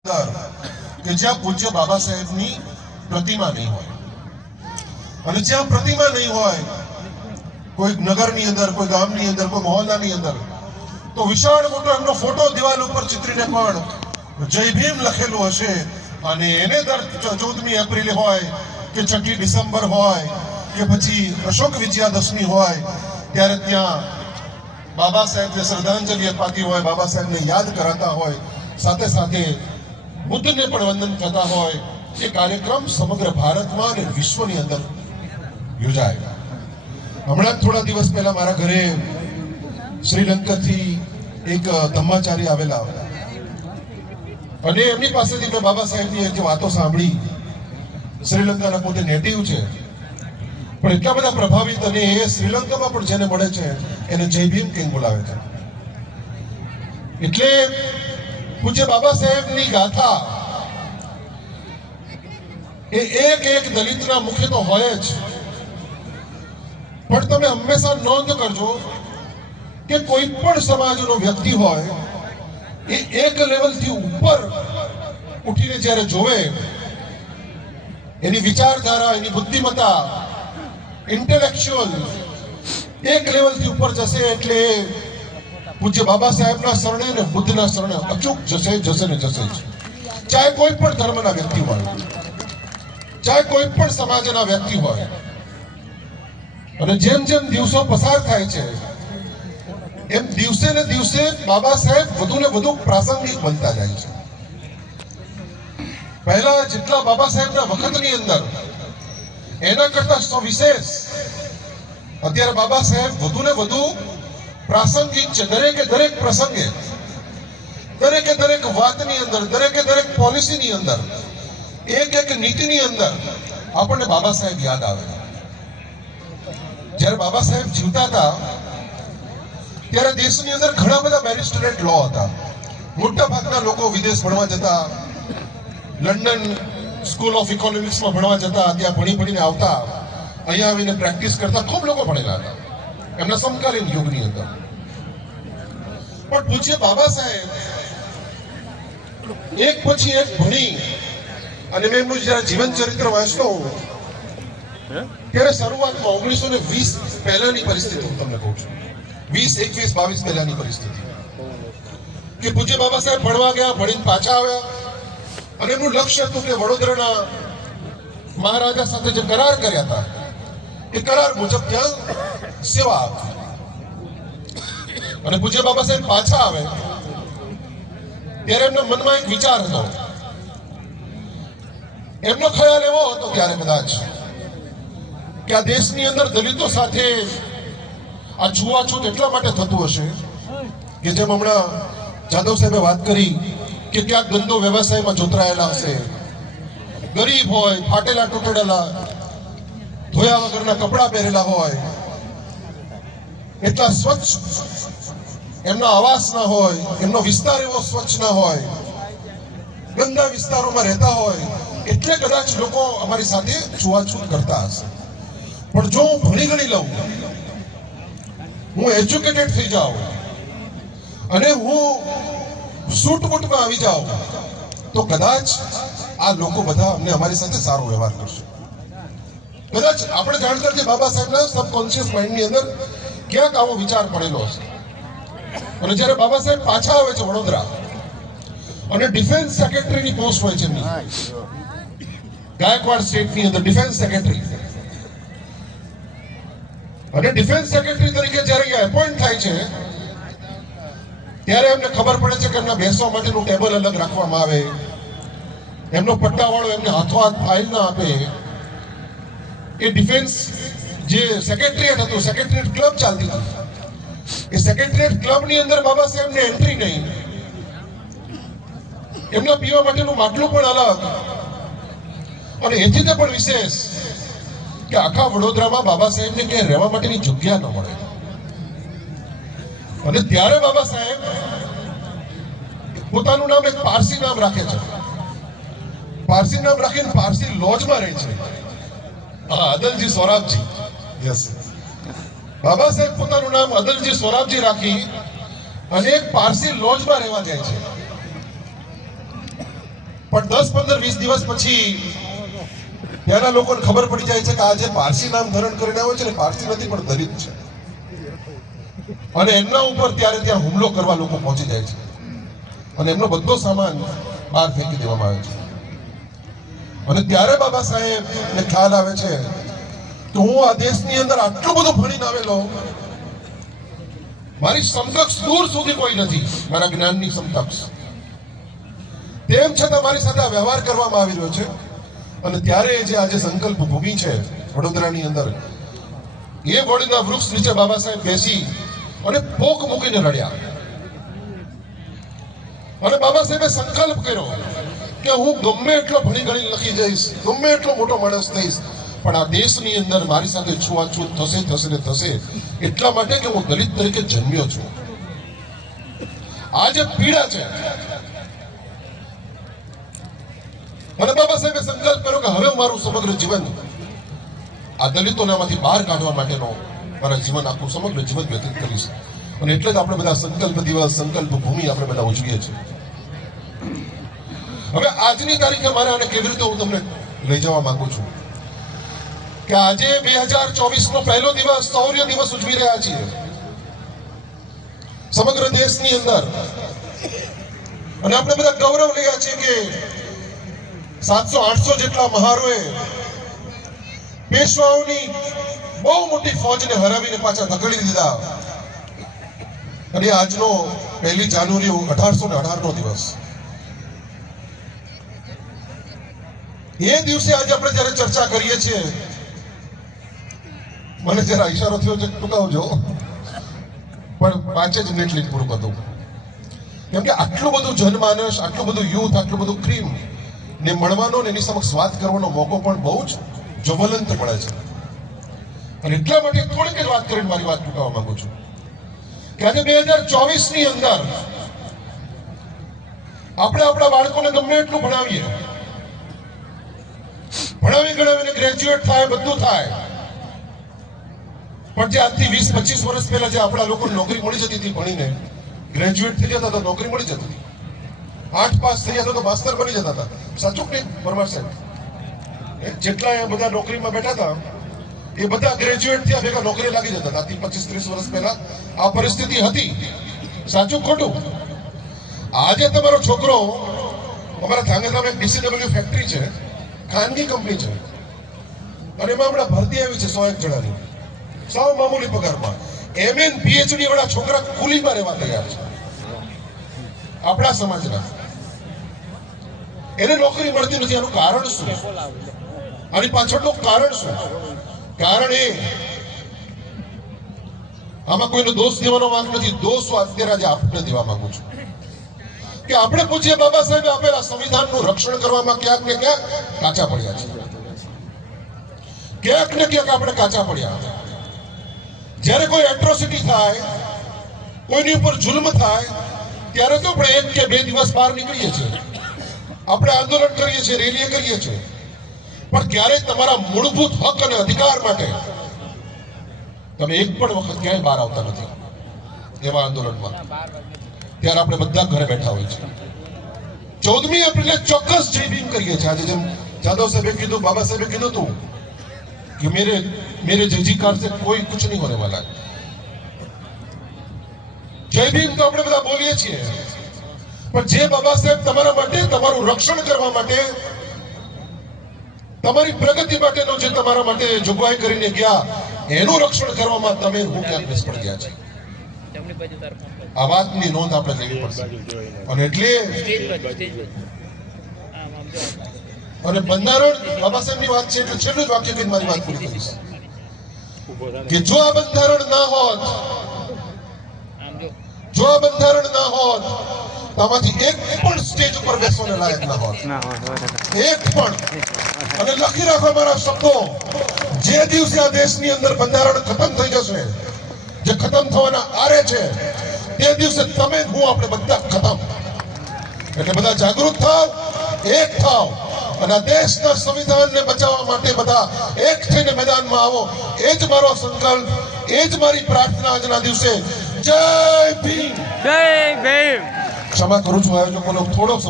કે જ્યાં પૂજ્ય બાબા સાહેબની પ્રતિમા નહીં હોય અને જ્યાં પ્રતિમા નહીં હોય કોઈ નગરની અંદર, કોઈ ગામની અંદર, કોઈ મહોલ્લાની અંદર, તો વિશાળ મોટો એમનો ફોટો દિવાલ ઉપર ચિતરીને પણ જય ભીમ લખેલું હશે અને એને દર 14મી એપ્રિલે હોય કે 6મી ડિસેમ્બર હોય કે પછી અશોક વિજયાદશમી હોય ત્યારે ત્યાં બાબા સાહેબને શ્રદ્ધાંજલિ અપાતી હોય, બાબા સાહેબને યાદ કરાતા હોય, સાથે સાથે બુદ્ધને પણ વંદન થતા હોય. એ કાર્યક્રમ સમગ્ર ભારતમાં અને વિશ્વની અંદર યોજાય. હમણાં થોડા દિવસ પહેલા મારા ઘરે શ્રીલંકાથી એક ધમ્માચારી આવેલા અને એમની પાસેથી મેં બાબા સાહેબની એક વાતો સાંભળી. શ્રીલંકાના પોતે નેટિવ છે પણ એટલા બધા પ્રભાવિત, અને એ શ્રીલંકામાં પણ જેને મળે છે એને જય ભીમ કિંગ બોલાવે છે. એટલે પૂજ્ય બાબા સાહેબની ગાથા એ એક એક દલિતના મુખે તો હોય જ, પણ તમે હંમેશા નોંધ કરજો કે કોઈ પણ સમાજનો વ્યક્તિ હોય એ એક લેવલથી ઉપર ઉઠીને જ્યારે જોવે, એની વિચારધારા, એની બુદ્ધિમત્તા, ઇન્ટેલેક્ચ્યુઅલ એક લેવલથી ઉપર જશે એટલે પૂજ્ય બાબા સાહેબના શરણે અને બુદ્ધના શરણે અચૂક જશે ને જશે જ. ચાહે કોઈ પણ ધર્મના વ્યક્તિ હોય, ચાહે કોઈ પણ સમાજના વ્યક્તિ હોય. અને જેમ જેમ દિવસો પસાર થાય છે એમ દિવસે ને દિવસે બાબા સાહેબ વધુ ને વધુ પ્રાસંગિક બનતા જાય છે. પહેલા જેટલા બાબા સાહેબના વખતની અંદર એના કરતા વિશેષ અત્યારે બાબા સાહેબ વધુ ને વધુ પ્રાસંગિક છે. દરેકે દરેક પ્રસંગે, દરેકે દરેક વાતની અંદર, દરેકે દરેક પોલિસીની અંદર, એક એક નીતિની અંદર આપણને બાબા સાહેબ યાદ આવે. જ્યારે બાબા સાહેબ જીવતા હતા ત્યારે દેશની અંદર ઘણા બધા બેરિસ્ટરેટ લો હતા. મોટા ભાગના લોકો વિદેશ ભણવા જતા, લંડન સ્કૂલ ઓફ ઇકોનોમિક્સમાં ભણવા જતા, ત્યાં ભણીને આવતા, અહીંયા આવીને પ્રેક્ટિસ કરતા ખૂબ લોકો ભણેલા હતા એમના સમકાલીન યુગની અંદર. પણ પૂજ્ય બાબા સાહેબ એક પછી એક ભણી અને મેં એમનું જયારે જીવન ચરિત્ર વાંચતો હોઉં ત્યારે શરૂઆતમાં 1920 પહેલાની પરિસ્થિતિ હું તમને કહું છું, 20, 21, 22 પહેલાની પરિસ્થિતિ કે પૂજ્ય બાબા સાહેબ ભણવા ગયા, ભણીને પાછા આવ્યા અને એમનું લક્ષ્ય હતું કે વડોદરાના મહારાજા સાથે જે કરાર કર્યા હતા એ કરાર મુજબ ત્યાં સેવા આપવી. અને પૂજ્ય બાબા સાહેબ પાછા આવે ત્યારે એમના મનમાં એક વિચાર હતો. એમનો ખ્યાલ એવો હતો ત્યારે કદાચ કે આ દેશની અંદર દલિતો સાથે આ છૂવાછૂત એટલા માટે થતું હશે કે જેમ હમણાં જાદવ સાહેબે વાત કરી કે ક્યાંક ધંધો વ્યવસાયમાં જોતરાયેલા હશે, ગરીબ હોય, ફાટેલા તૂટેલા, ધોયા વગરના કપડા પહેરેલા હોય, એટલા સ્વચ્છ એમના આવાસ ના હોય, એમનો વિસ્તાર એવો સ્વચ્છ ના હોય, ગંદા વિસ્તારોમાં રહેતા હોય, એટલે કદાચ લોકો અમારી સાથે છૂવાછૂત કરતા હશે. પણ જો હું ભણી ગણી લઉં, હું એજ્યુકેટેડ થઈ જાઉં અને હું સૂટબૂટમાં આવી જાઉં તો કદાચ આ લોકો બધા અમને અમારી સાથે સારો વ્યવહાર કરશે. કદાચ આપણે જાણતા કે બાબા સાહેબના સબકોન્શિયસ માઇન્ડની અંદર ક્યાંક આવો વિચાર પડેલો હશે. અને જ્યારે બાબા સાહેબ પાછા આવે છે વડોદરા અને ડિફેન્સ સેક્રેટરીની પોસ્ટ હોય છે એમની, ગાયકવાડ સ્ટેટની અંદર ડિફેન્સ સેક્રેટરી, અને ડિફેન્સ સેક્રેટરી તરીકે જ્યારે એપોઇન્ટ થાય છે ત્યારે એમને ખબર પડે છે કે એમના બેસવા માટેનું ટેબલ અલગ રાખવામાં આવે, એમનો પટ્ટાવાળો એમને હાથોહાથ ફાઇલ ના આપે. એ ડિફેન્સ જે સેક્રેટરીએટ હતું, સેક્રેટરીએટ ક્લબ ચાલતી હતી, એ સેક્રેટરીએટ ક્લબની અંદર બાબા સાહેબને એન્ટ્રી નહીં, એમના પીવા માટેનું માટલું પણ અલગ, અને એથી તે પણ વિશેષ કે આખા વડોદરામાં બાબા સાહેબને ક્યાંય રહેવા માટેની જગ્યા ન મળે. અને ત્યારે બાબા સાહેબ પોતાનું નામ એક પારસી નામ રાખે છે, પારસી નામ રાખીને પારસી લોજમાં રહે છે. હા, અદલજી સોરાબજી. યસ, બાબા સાહેબ પોતાનું નામ અદલજી સોરાબજી રાખી અને એક પારસી લોજમાં રહેવા જાય છે. પણ 10, 15, 20 દિવસ પછી ત્યાંના લોકોને ખબર પડી જાય છે કે આ જે પારસી નામ ધારણ કરીને આવ્યો છે ને પારસી નથી પણ દલિત છે, અને એમના ઉપર ત્યારે ત્યાં હુમલો કરવા લોકો પહોંચી જાય છે અને એમનો બધો સામાન બહાર ફેંકી દેવામાં આવે છે. અને ત્યારે બાબા સાહેબને ખ્યાલ આવે છે કે હું આ દેશની અંદર આટલું બધું ભણીને આવેલો, મારી સમકક્ષ દૂર સુધી કોઈ નથી, મારા જ્ઞાનની સમકક્ષ, તેમ છતાં મારી સાથે આ વ્યવહાર કરવામાં આવી રહ્યો છે. અને ત્યારે જે આજે સંકલ્પ ભૂમિ છે વડોદરાની અંદર, એ વડના વૃક્ષ નીચે બાબા સાહેબ બેસી અને પોક મૂકીને રડ્યા. અને બાબા સાહેબે સંકલ્પ કર્યો કે હું ગમે એટલો ભણી ગણી લખી જઈશ, ગમે એટલો મોટો માણસ થઈશ, પણ આ દેશની અંદર મારી સાથે છૂઆછૂત થશે ને થશે, એટલા માટે કે હું દલિત તરીકે જન્મ્યો છું. આ જે પીડા છે, અને બાબા સાહેબે સંકલ્પ કર્યો કે હવે હું મારું સમગ્ર જીવન આ દલિતોનામાંથી બહાર કાઢવા માટેનો મારા જીવન આખું સમગ્ર જીવન વ્યતીત કરીશ. અને એટલે જ આપણે બધા સંકલ્પ દિવસ, સંકલ્પ ભૂમિ આપણે બધા ઉજવીએ છીએ. હવે આજની તારીખે મારે આને કેવી રીતે હું તમને લઈ જવા માંગુ છું કે આજે 2024 નો પહેલો દિવસ, શૌર્ય દિવસ ઉજવી રહ્યા છીએ સમગ્ર દેશની અંદર. અને આપણે બધા ગૌરવ રહ્યા છીએ કે 700-800 જેટલા મહારોએ પેશવાઓની બહુ મોટી ફોજને હરાવીને પાછા ધકેલી દીધા. અને આજનો 1 જાન્યુઆરી 1818 નો દિવસ, એ દિવસે આજે આપણે જયારે ચર્ચા કરીએ છીએ, મને જરા ઈશારો થયો છે ટૂંકાવજો, પણ 5 જ મિનિટ લઈને પૂરું કરી દઉં. કેમ કે આટલું બધું જનમાનસ, આટલું બધું યુથ, આટલું બધું ક્રીમ ને મળવાનો ને એની સમક્ષ વાત કરવાનો મોકો પણ બહુ જ જ્વલંત મળે છે. અને એટલા માટે થોડીક જ વાત કરીને મારી વાત ટૂંકાવવા માંગુ છું કે આજે 2024 ની અંદર આપણે આપણા બાળકોને ગમે એટલું ભણાવીએ, ભણાવી ગણાવીને ગ્રેજ્યુએટ થાય, બધું થાય, પણ જે આજથી 20-25 વર્ષ પહેલા જે આપણા લોકોને નોકરી મળી જતી હતી, ભણીને ગ્રેજ્યુએટ થઈ જતા હતા, નોકરી મળી જતી હતી, 8 પાસ થઈ જતા તો માસ્ટર બની જતા હતા. સાચું કે નહીં પરમાર સાહેબ? જેટલા બધા નોકરીમાં બેઠા હતા એ બધા ગ્રેજ્યુએટ થયા ભેગા નોકરી લાગી જતા હતા. 25-30 વર્ષ પહેલા આ પરિસ્થિતિ હતી. સાચું ખોટું? આજે તમારો છોકરો, અમારા ધાંગધ્રામાં એક DCW ફેક્ટરી છે, ખાનગી કંપની છે, અને એમાં હમણાં ભરતી આવી છે 101 જણાની, સાવ મામૂલી પગારમાં. MA PhD વાળા છોકરા કુલીમાં રહેવા તૈયાર છે આપણા સમાજના. એને નોકરી મળતી નથી. આનું કારણ શું? આની પાછળનું કારણ શું? કારણ એ, આમાં કોઈનો દોષ દેવાનો માંગ નથી. દોષ અત્યારે આજે આપણે દેવા માંગુ છું કે આપણે પૂછીએ બાબા સાહેબે આપેલા સંવિધાનનું રક્ષણ કરવામાં ક્યાંક ને ક્યાંક કાચા પડ્યા છે. ક્યાંક ને ક્યાંક આપણે કાચા પડ્યા. જ્યારે કોઈ એટ્રોસિટી થાય, કોઈની ઉપર જુલ્મ થાય, ત્યારે તો આપણે 1 કે 2 દિવસ બહાર નીકળીએ છીએ, આપણે આંદોલન કરીએ છીએ, રેલીએ કરીએ છીએ, પણ ક્યારેય તમારા મૂળભૂત હક અને અધિકાર માટે તમે એક પણ વખત ક્યાંય બહાર આવતા નથી એવા આંદોલનમાં. ત્યારે આપણે બધા ઘરે બેઠા હોય છે. 14મી એપ્રિલે ચોક્કસ જય ભીમ કરીએ છીએ. આજે જેમ જાદવ સાહેબે કીધું, બાબા સાહેબે કીધું હતું कि मेरे जयकार से कोई कुछ नहीं होने वाला है. जय भीम तो આપણે બધા બોલીએ છીએ, પણ જે બાબા સાહેબ તમારા માટે, તમારું રક્ષણ કરવા માટે, તમારી પ્રગતિ માટેનો જે તમારા માટે જોગવાઈ કરીને ગયા, એનું રક્ષણ કરવામાં તમે હું ક્યાંક નિષ્ફળ ગયા છે. આ વાતની નોંધ આપણે લેવી પડશે. અને એટલે અને બંધારણ, બાબા સાહેબની વાત છે એટલે છેલ્લું જ વાક્ય કહીને મારી વાત પૂરી કરીશ કે જો આ બંધારણ ના હોત, જો આ બંધારણ ના હોત તો આમાંથી એક પણ સ્ટેજ ઉપર બેસવાને લાયક ના હોત, એક પણ. અને લખી રાખો મારા શબ્દો, જે દિવસે આ દેશની અંદર બંધારણ ખતમ થઈ જશે, જે ખતમ થવાના આરે છે, તે દિવસે તમે હું આપણે બધા ખતમ. એટલે બધા જાગૃત થાવ, એક થાવ, અને આ દેશના સંવિધાનને બચાવવા માટે બધા એક થઈને મેદાનમાં આવો. એ જ મારો સંકલ્પ, એ જ મારી પ્રાર્થના આજના દિવસે. જય ભીમ. જય ભીમ. ક્ષમા કરું છું આયોજકોનો થોડો સમય